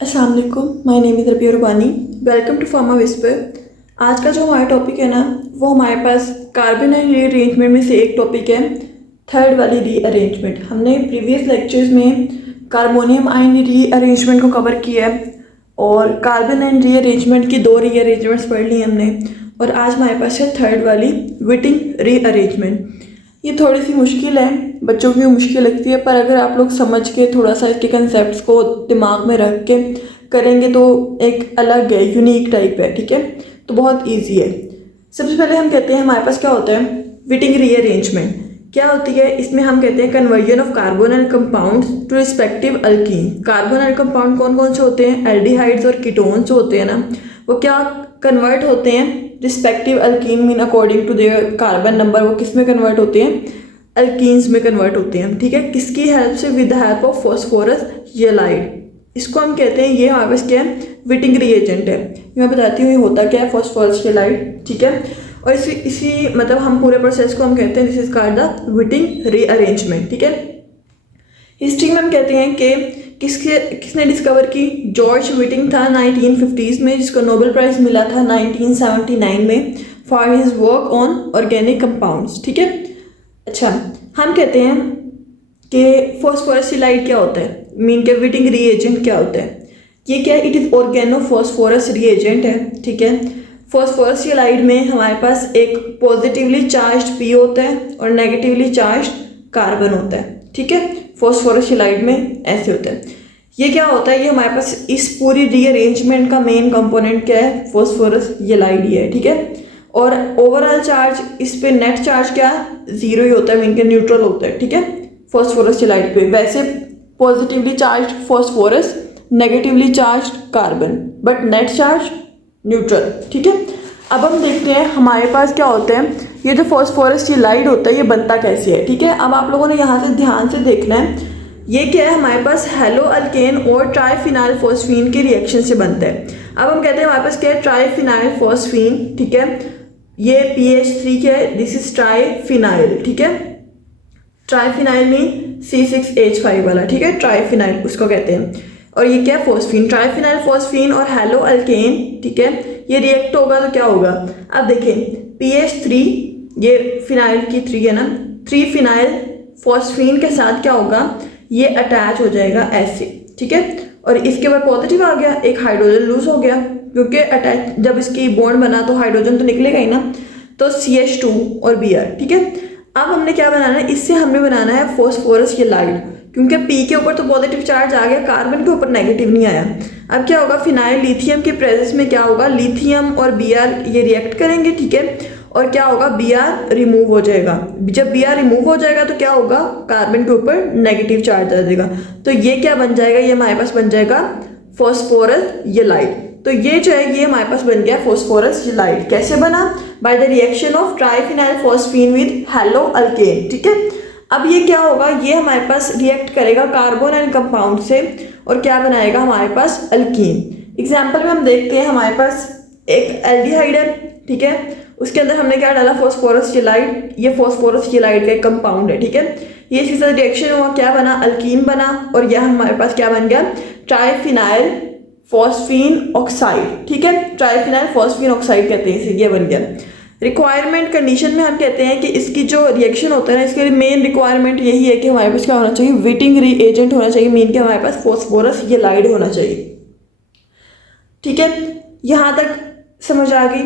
अस्सलाम वालेकुम, my name is Rabia Rubani. Welcome to Pharma Whisper. आज का जो हमारा टॉपिक है ना, वो हमारे पास कार्बन एंड रीअरेंजमेंट में से एक टॉपिक है, थर्ड वाली रीअरेंजमेंट। हमने प्रीवियस लेक्चर्स में कार्बोनियम आयन रीअरेंजमेंट को कवर किया है और कार्बन एंड रीअरेंजमेंट की दो रीअरेंजमेंट्स पढ़ ली हमने, और आज हमारे पास है थर्ड वाली विटिंग रीअरेंजमेंट। ये थोड़ी सी मुश्किल है, बच्चों की मुश्किल लगती है, पर अगर आप लोग समझ के थोड़ा सा इसके कंसेप्ट्स को दिमाग में रख के करेंगे तो एक अलग है, यूनिक टाइप है, ठीक है, तो बहुत इजी है। सबसे पहले हम कहते हैं हमारे पास क्या होता है, विटिंग रीअरेंजमेंट क्या होती है। इसमें हम कहते हैं conversion of carbon and compounds to respective alkene. Carbon and compound कौन कौन से होते हैं, एल्डिहाइड्स और कीटोन्स जो होते हैं ना, वो क्या कन्वर्ट होते हैं respective alkene mean according to their carbon number. वो किस में कन्वर्ट होते हैं, अल्कीन्स में कन्वर्ट होते हैं, ठीक है। किसकी हेल्प से, with the help of phosphorus ylide. इसको हम कहते हैं, ये हमारे पास क्या है, विटिंग रिएजेंट है। मैं बताती हूँ ये होता क्या है, फॉस्फोरस येलाइड, ठीक है। और इसी मतलब हम पूरे प्रोसेस को हम कहते हैं this is called the Wittig rearrangement, ठीक है। हिस्ट्री में हम कहते हैं कि किसने डिस्कवर की, जॉर्ज विटिंग था 1950s में, जिसको नोबेल प्राइज मिला था 1979 में for his work on organic compounds, ठीक है। अच्छा, हम कहते हैं कि फॉस्फोरस येलाइड क्या होता है, मीन के विटिंग रिएजेंट क्या होता है। ये क्या है, it is organophosphorus reagent है, ठीक है। फॉस्फोरस येलाइड में हमारे पास एक पॉजिटिवली चार्ज्ड पी होता है और नेगेटिवली चार्ज्ड कार्बन होता है, ठीक है। फॉस्फोरस येलाइड में ऐसे होता है। ये क्या होता है, ये हमारे पास इस पूरी रीअरेंजमेंट का मेन कंपोनेंट क्या है, फॉस्फोरस येलाइड ही है, ठीक है। और ओवरऑल चार्ज इस पे नेट चार्ज क्या जीरो ही होता है, मीन के न्यूट्रल होता है, ठीक है, फॉस्फोरस येलाइड पे। वैसे positively charge phosphorus, negatively charge carbon, but net charge neutral, ठीक है। अब हम देखते हैं हमारे पास क्या होते हैं, ये जो फॉस्फोरस येलाइड होता है ये बनता कैसे है, ठीक है। अब आप लोगों ने यहाँ से ध्यान से देखना है, ये क्या है, हमारे पास हेलो अल्केन और ट्राइफिनाइल फॉस्फीन के रिएक्शन से बनता है। अब हम कहते हैं हमारे पास क्या है, ट्राइफिनाइल फॉस्फीन, ठीक है। ये PH3 क्या है, दिस इज ट्राइफिनाइल, ठीक है। ट्राइफिनाइल मीन C6H5 वाला, ठीक है, ट्राइफिनाइल उसको कहते हैं। और ये क्या है, फॉस्फीन, ट्राइफिनाइल फॉस्फीन और हेलो अल्केन, ठीक है, ये रिएक्ट होगा तो क्या होगा। अब देखें PH3, ये फिनाइल की 3 है ना, 3 फिनाइल फॉस्फीन के साथ क्या होगा, ये अटैच हो जाएगा ऐसे, ठीक है। और इसके बाद पॉजिटिव आ गया, एक हाइड्रोजन लूज हो गया, क्योंकि अटैच जब इसकी बॉन्ड बना तो हाइड्रोजन तो निकलेगा ही ना, तो CH2 और Br, ठीक है। अब हमने क्या बनाना है, इससे हमने बनाना है फॉस्फोरस येलाइड, क्योंकि P के ऊपर तो पॉजिटिव चार्ज आ गया, कार्बन के ऊपर नेगेटिव नहीं आया। अब क्या होगा, फिनाइल लिथियम के प्रेजेंस में क्या होगा, लिथियम और Br ये रिएक्ट करेंगे, ठीक है। और क्या होगा, Br रिमूव हो जाएगा। जब Br रिमूव हो जाएगा तो क्या होगा, कार्बन के ऊपर नेगेटिव चार्ज आ जाएगा। तो ये क्या बन जाएगा, ये हमारे पास बन जाएगा फॉस्फोरस येलाइड। तो ये जो है ये हमारे पास बन गया फॉस्फोरस येलाइड। कैसे बना, by the reaction of triphenyl phosphine with hello alkane, ठीक है। अब ये क्या होगा, ये हमारे पास रिएक्ट करेगा कार्बन एंड कंपाउंड से और क्या बनाएगा हमारे पास अल्कीन। एग्जाम्पल में हम देखते हैं, हमारे पास एक एल्डिहाइड है, ठीक है, उसके अंदर हमने क्या डाला, फॉस्फोरस येलाइड। ये फॉस्फोरस येलाइड का एक कंपाउंड है, ठीक है। ये इसके साथ रिएक्शन हुआ, क्या बना, अल्कीन बना, और यह हमारे पास क्या बन गया, ट्राइफिनाइल फॉस्फीन ऑक्साइड, ठीक है। ट्राइफिनाइल फॉस्फीन ऑक्साइड कहते हैं इसे, ये बन गया। रिक्वायरमेंट कंडीशन में हम कहते हैं कि इसकी जो रिएक्शन होता है ना, इसके लिए मेन रिक्वायरमेंट यही है कि हमारे पास क्या होना चाहिए, विटिंग रिएजेंट होना चाहिए, मीन कि हमारे पास फॉस्फोरस येलाइड होना चाहिए, ठीक है। यहाँ तक समझ आ गई।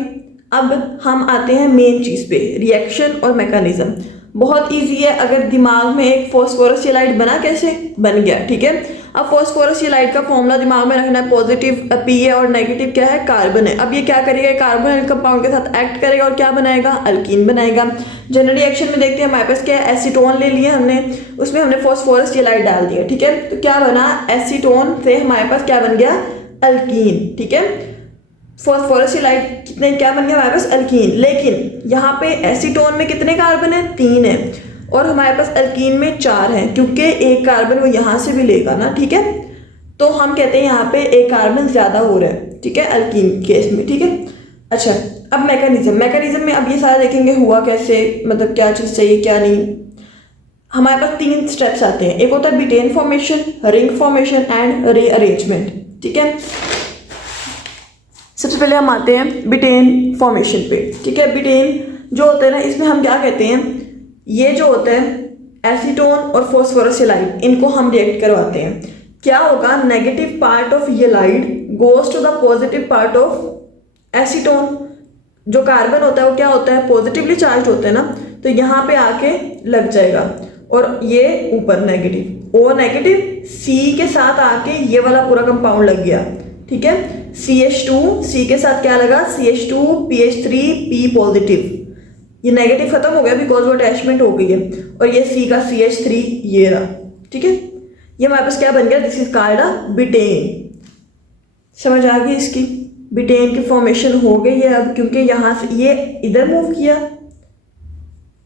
अब हम आते हैं मेन चीज़ पे, रिएक्शन और मैकेनिज्म। बहुत इजी है, अगर दिमाग में एक फॉस्फोरस येलाइड बना, कैसे बन गया, ठीक है। अब फॉस्फोरस येलाइड का फॉर्मूला दिमाग में रखना है, पॉजिटिव P है और नेगेटिव क्या है, कार्बन है। अब ये क्या करेगा, कार्बन एंड कंपाउंड के साथ एक्ट करेगा और क्या बनाएगा, अल्कीन बनाएगा। जनरल रिएक्शन में देखते हैं हमारे पास क्या है, एसीटोन ले लिया हमने, उसमें हमने फॉस्फोरस येलाइड डाल दिया, ठीक है। तो क्या बना, एसीटोन से हमारे पास क्या बन गया, अल्कीन, ठीक है। फॉस्फोरस येलाइड कितने क्या बन गया हमारे पास, अल्कीन। लेकिन यहाँ पे एसीटोन में कितने कार्बन है, 3 है, और हमारे पास अल्कीन में 4 है, क्योंकि एक कार्बन वो यहाँ से भी लेगा ना, ठीक है। तो हम कहते हैं यहाँ पे एक कार्बन ज्यादा हो रहा है, ठीक है, अल्कीन केस में, ठीक है। अच्छा, अब मैकेनिज्म में अब ये सारा देखेंगे हुआ कैसे, मतलब क्या चीज़ चाहिए क्या नहीं। हमारे पास 3 स्टेप्स आते हैं। एक होता है betaine formation, ring formation and rearrangement. ठीक है, सबसे पहले हम आते हैं बिटेन फॉर्मेशन पे। ठीक है, बिटेन जो होता है ना, इसमें हम क्या कहते हैं, ये जो होता है एसीटोन और फॉस्फोरस हैलाइड, इनको हम रिएक्ट करवाते हैं। क्या होगा, negative part of halide goes to the positive part of acetone. जो कार्बन होता है वो क्या होता है, पॉजिटिवली चार्ज होता है ना, तो यहाँ पे आके लग जाएगा और ये ऊपर नेगेटिव, ओ नेगेटिव सी के साथ आके ये वाला पूरा कंपाउंड लग गया। ठीक है, CH2 सी के साथ क्या लगा, CH2 PH3 P पॉजिटिव, ये नेगेटिव खत्म हो गया बिकॉज वो अटैचमेंट हो गई है, और ये C का CH3 ये रहा। ठीक है, ये हमारे पास क्या बन गया, दिस इज कॉल्ड अ बिटेन। समझ आ गई इसकी, बिटेन की फॉर्मेशन हो गई है अब, क्योंकि यहाँ से ये इधर मूव किया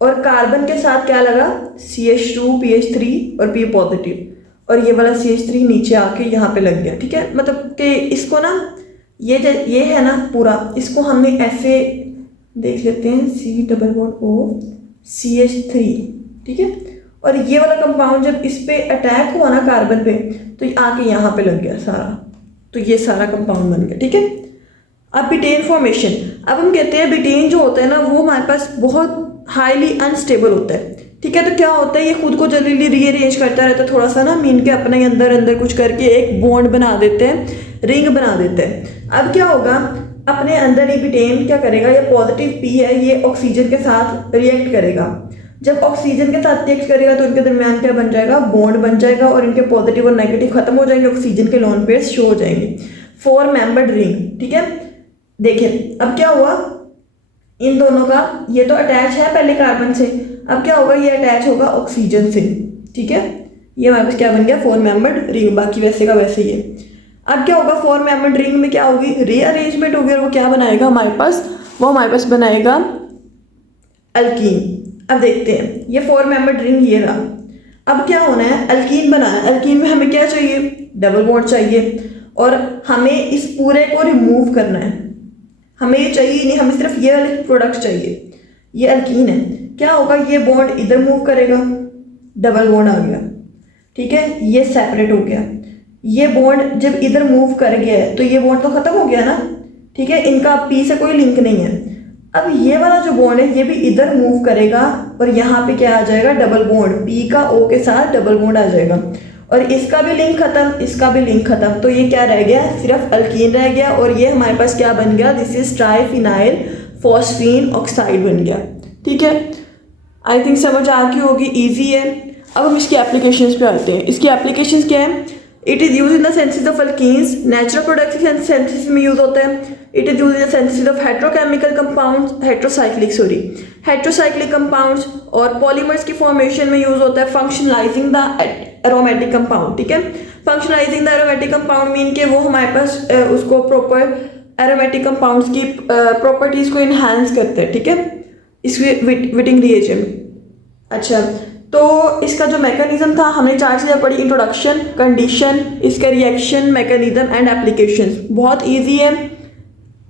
और कार्बन के साथ क्या लगा, CH2 PH3 और P पॉजिटिव, और ये वाला CH3 नीचे आके यहाँ पे लग गया। ठीक है, मतलब कि इसको ना ये है ना पूरा, इसको हमने ऐसे देख लेते हैं, COCH3। ठीक है, और ये वाला कंपाउंड जब इस पे अटैक हुआ ना कार्बन पे, तो ये आके यहाँ पे लग गया सारा, तो ये सारा कंपाउंड बन गया। ठीक है, अब बिटेन फॉर्मेशन, अब हम कहते हैं बिटेन जो होता है ना वो हमारे पास बहुत हाईली अनस्टेबल होता है। ठीक है, तो क्या होता है, ये खुद को जल्दी रीअरेंज करता रहता है थोड़ा सा ना, मीन के अपने अंदर अंदर कुछ करके एक बॉन्ड बना देते हैं, रिंग बना देते हैं। अब क्या होगा, अपने अंदर ये बिटेन क्या करेगा, ये पॉजिटिव P है, ये ऑक्सीजन के साथ रिएक्ट करेगा। जब ऑक्सीजन के साथ रिएक्ट करेगा तो इनके दरमियान क्या बन जाएगा, बॉन्ड बन जाएगा, और इनके पॉजिटिव और नेगेटिव खत्म हो जाएंगे, ऑक्सीजन के लोन पेयर्स शो हो जाएंगे, 4 मेंबर्ड रिंग। ठीक है, देखिए अब क्या हुआ, इन दोनों का ये तो अटैच है पहले कार्बन से, अब क्या होगा, ये अटैच होगा ऑक्सीजन से। ठीक है, ये हमारे पास क्या बन गया, 4 मेंबर्ड रिंग, बाकी वैसे का वैसे ही है। अब क्या होगा, 4 मेंबर्ड रिंग में क्या होगी, रीअरेंजमेंट होगी, और वो क्या बनाएगा हमारे पास, वो हमारे पास बनाएगा अल्कीन। अब देखते हैं, ये 4 मेंबर्ड रिंग ये रहा। अब क्या होना है, अल्कीन बनाना है। अल्कीन में हमें क्या चाहिए, डबल बॉन्ड चाहिए, और हमें इस पूरे को रिमूव करना है। हमें ये चाहिए नहीं, हमें सिर्फ ये वाले प्रोडक्ट चाहिए। ये अल्कीन है, क्या होगा, ये बॉन्ड इधर मूव करेगा, डबल बॉन्ड आ गया। ठीक है, ये सेपरेट हो गया। ये बॉन्ड जब इधर मूव कर गया है तो ये बॉन्ड तो खत्म हो गया ना। ठीक है, इनका P से कोई लिंक नहीं है। अब ये वाला जो बॉन्ड है ये भी इधर मूव करेगा, और यहाँ पे क्या आ जाएगा, डबल बॉन्ड, P का O के साथ डबल बॉन्ड आ जाएगा, और इसका भी लिंक खत्म, इसका भी लिंक खत्म, तो ये क्या रह गया, सिर्फ अल्कीन रह गया, और ये हमारे पास क्या बन गया, this is triphenyl phosphine oxide बन गया। ठीक है, आई थिंक समझ आ गई होगी, ईजी है। अब हम इसकी एप्लीकेशंस पे आते हैं। इसकी एप्लीकेशंस क्या है, it is use in the synthesis of alkenes, natural products synthesis में यूज होता है। It is use in the synthesis of heterochemical compounds, heterocyclic compounds, और पॉलीमर्स की फॉर्मेशन में यूज होता है फंक्शनलाइजिंग द एरोमेटिक कंपाउंड। ठीक है, functionalising the aromatic compound mean के वो हमारे पास उसको प्रॉपर एरोमेटिक कंपाउंड्स की प्रॉपर्टीज को इन्हांस करते हैं। ठीक है, इसके विटिंग रिएजेंट। अच्छा, तो इसका जो मैकेनिज्म था हमने 4 चीज़ें पढ़ी, इंट्रोडक्शन, कंडीशन, इसका रिएक्शन मैकेनिज्म एंड एप्लीकेशंस। बहुत इजी है,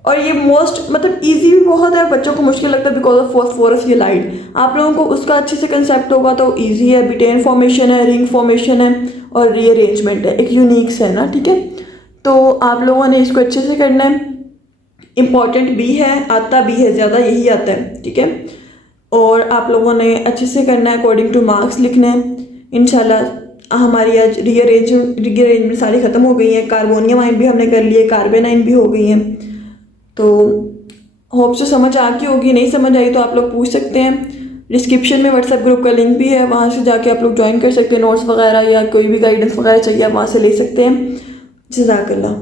और ये मोस्ट मतलब इजी भी बहुत है, बच्चों को मुश्किल लगता है बिकॉज ऑफ फॉस्फोरस हैलाइड। आप लोगों को उसका अच्छे से कंसेप्ट होगा तो इजी है। बिटेन फॉर्मेशन है, रिंग फॉर्मेशन है, और रीअरेंजमेंट है, एक यूनिक्स है ना। ठीक है, तो आप लोगों ने इसको अच्छे से करना है। इम्पॉर्टेंट भी है, आता भी है, ज़्यादा यही आता है। ठीक है, और आप लोगों ने अच्छे से करना है, अकॉर्डिंग टू मार्क्स लिखना है। इंशाल्लाह हमारी आज रीअरेंजमेंट सारी ख़त्म हो गई है। कार्बोनियम आयन भी हमने कर लिए, कार्बन आयन भी हो गई हैं। तो होप से समझ आ गई होगी, नहीं समझ आई तो आप लोग पूछ सकते हैं। डिस्क्रिप्शन में व्हाट्सएप ग्रुप का लिंक भी है, वहाँ से जाके आप लोग ज्वाइन कर सकते हैं। नोट्स वगैरह या कोई भी गाइडेंस वगैरह चाहिए आप वहाँ से ले सकते हैं। जज़ाकल्लाह।